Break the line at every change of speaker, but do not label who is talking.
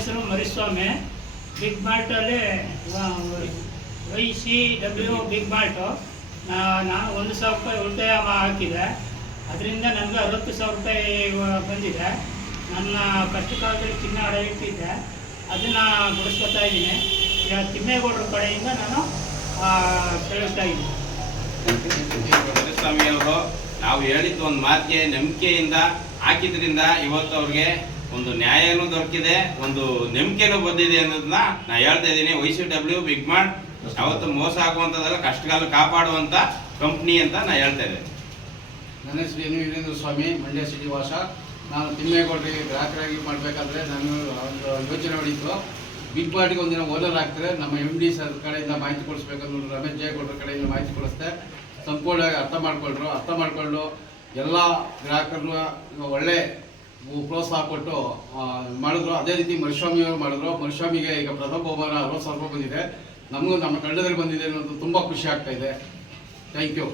ಹೆಸರು Mariswamy. Big ಮಾರ್ಟಲ್ಲಿ Y C W big mart ನಾನು ಒಂದು ಸಾವಿರ ರೂಪಾಯಿ ಉಳಿತಾಯ ಹಾಕಿದೆ. ಅದರಿಂದ ನನಗೆ ಅರವತ್ತು ಸಾವಿರ ರೂಪಾಯಿ ಬಂದಿದೆ. ನನ್ನ ಕಷ್ಟ ಕಾಲದಲ್ಲಿ ಚಿನ್ನ ಅಡ ಇಟ್ಟಿದ್ದೆ. ಅದನ್ನು ಬಿಡಿಸ್ಕೊತಾ ಇದ್ದೀನಿ. ಈಗ ತಿಮ್ಮೇಗೌಡರ ಕಡೆಯಿಂದ ನಾನು ಆ, ಕೇಳಿಸ್ತಾ ಇದ್ದೀನಿ.
ಸ್ವಾಮಿ ಅವರು ನಾವು ಹೇಳಿದ್ದು ಒಂದು ಮಾತಿಗೆ ನಂಬಿಕೆಯಿಂದ ಹಾಕಿದ್ರಿಂದ ಇವತ್ತು ಅವ್ರಿಗೆ ಒಂದು ನ್ಯಾಯನೂ ದೊರಕಿದೆ, ಒಂದು ನಂಬಿಕೆನೂ ಬಂದಿದೆ ಅನ್ನೋದನ್ನ ನಾ ಹೇಳ್ತಾ ಇದ್ದೀನಿ. ವೈಸಿ ಡಬ್ಲ್ಯೂ ಬಿಗ್ ಮಾರ್ಟ್ ಯಾವತ್ತು ಮೋಸ ಆಗುವಂಥದ್ದೆಲ್ಲ ಕಷ್ಟಕಾಲ ಕಾಪಾಡುವಂತ ಕಂಪ್ನಿ ಅಂತ ನಾ ಹೇಳ್ತಾ ಇದ್ದೇನೆ.
ನನ್ನ ಹೆಸರು ಎನ್ ವೀರೇಂದ್ರ ಸ್ವಾಮಿ, ಮಂಡ್ಯ ಸಿಟಿ ವಾಸ. ನಾನು ತಿಮ್ಮೇಗೌಡರಿಗೆ ಗ್ರಾಹಕರಾಗಿ ಮಾಡಬೇಕಾದ್ರೆ ನಾನು ಒಂದು ಯೋಚನೆ ಮಾಡಿದ್ದು ಬಿಗ್ ಮಾರ್ಟ್ಗೆ ಒಂದಿನ ಓನರ್ ಆಗ್ತಾರೆ. ನಮ್ಮ ಎಂ ಡಿ ಸರ್ ಕಡೆಯಿಂದ ಮಾಹಿತಿ ಕೊಡಿಸ್ಬೇಕಂದ್ರೆ ರಮೇಶ್ ಜಯಗೌಡರ ಕಡೆಯಿಂದ ಮಾಹಿತಿ ಕೊಡಿಸ್ದೆ. ಸಂಪೂರ್ಣವಾಗಿ ಅರ್ಥ ಮಾಡ್ಕೊಂಡ್ರು ಅರ್ಥ ಮಾಡಿಕೊಂಡು ಎಲ್ಲ ಗ್ರಾಹಕರನ್ನು ಒಳ್ಳೆ ಪ್ರೋತ್ಸಾಹ ಕೊಟ್ಟು ಮಾಡಿದ್ರು. ಅದೇ ರೀತಿ ಮರುಸ್ವಾಮಿಯವರು ಮಾಡಿದ್ರು. ಮರುಸ್ವಾಮಿಗೆ ಈಗ ಪ್ರಥಮ ಬಹುಮಾನ ಅರವತ್ತು ಸಾವಿರ ರೂಪಾಯಿ ಬಂದಿದೆ. ನಮಗೂ ನಮ್ಮ ತಂಡದಲ್ಲಿ ಬಂದಿದೆ ಅನ್ನೋದು ತುಂಬ ಖುಷಿ ಆಗ್ತಾ ಇದೆ. Thank you